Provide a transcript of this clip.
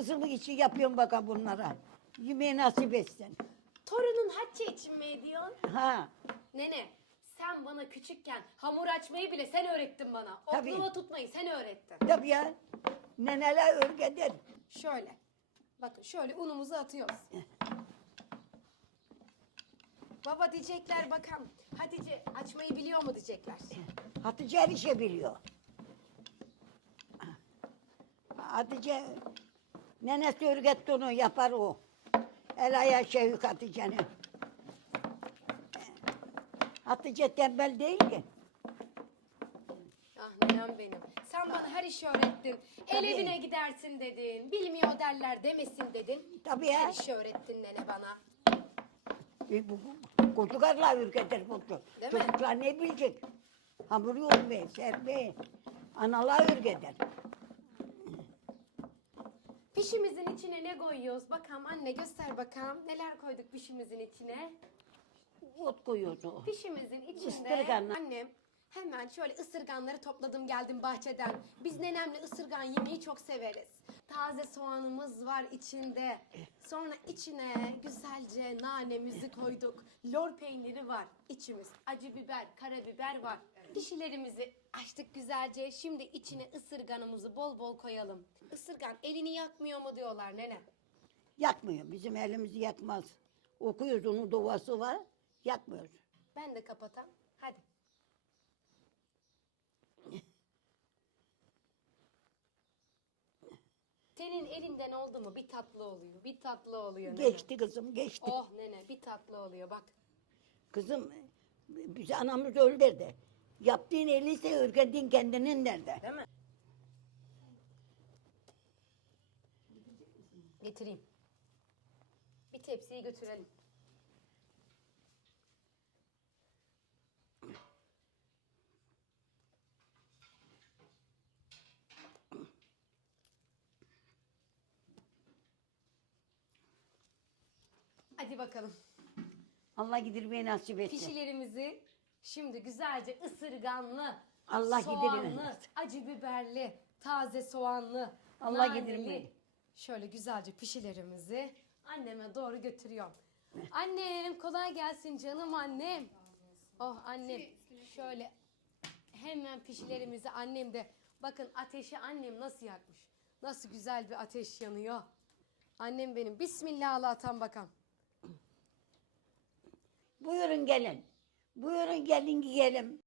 kızımı için yapıyorum bakalım bunlara. Yemeği nasip etsin. Torunun Hatice için mi ediyorsun? Ha. Nene sen bana küçükken hamur açmayı bile sen öğrettin bana. Tabii. Oklava tutmayı sen öğrettin. Tabii ya. Neneler örgeder. Şöyle. Bakın şöyle unumuzu atıyoruz. Baba diyecekler bakalım. Hatice açmayı biliyor mu diyecekler. Hatice her işi biliyor. Hatice nenesi örgetti onu yapar o. El ayağı şevik Hatice'nin. Hatice tembel değil ki. Ah nenem benim. Sen bana her işi öğrettin. El Tabii. evine gidersin dedin. Bilmiyor derler demesin dedin. Tabii ya. Her işi öğrettin nene bana. E, bu, bu, çocuklarla ürketir bu. çocuk. Değil mi? Çocuklar ne bilecek? Hamur yoğurmayı, sermeyi. Analar ürketir. Pişimizin içine ne koyuyoruz? Bakalım anne göster bakalım. Neler koyduk pişimizin içine? Ot koyuyorsun. Pişimizin içinde Isırganlar. annem hemen şöyle ısırganları topladım geldim bahçeden. Biz nenemle ısırgan yemeyi çok severiz. Taze soğanımız var içinde. Sonra içine güzelce nanemizi koyduk. Lor peyniri var içimiz. Acı biber, karabiber var. Pişilerimizi açtık güzelce. Şimdi içine ısırganımızı bol bol koyalım. Isırgan elini yakmıyor mu diyorlar nene. Yakmıyor. Bizim elimizi yakmaz. Okuyoruz onun doğası var. Yakmıyoruz. Ben de kapatam. Hadi. Senin elinden oldu mu bir tatlı oluyor. Bir tatlı oluyor nene. Geçti kızım geçti. Oh nene bir tatlı oluyor bak. Kızım bizi anamız öldürdü. Yaptığın eliyse örgedin kendinin nerede? Değil mi? Getireyim. Bir tepsiyi götürelim. Hadi bakalım. Allah gidirmeyi nasip etsin. Pişilerimizi şimdi güzelce ısırganlı, Allah soğanlı, acı biberli, taze soğanlı, Allah naneli. Şöyle güzelce pişilerimizi anneme doğru götürüyorum. Annem kolay gelsin canım annem. Oh annem şöyle hemen pişilerimizi annem de bakın ateşi annem nasıl yakmış. Nasıl güzel bir ateş yanıyor. Annem benim. Bismillah Allah atan bakalım. Buyurun gelin. Buyurun gelin yiyelim.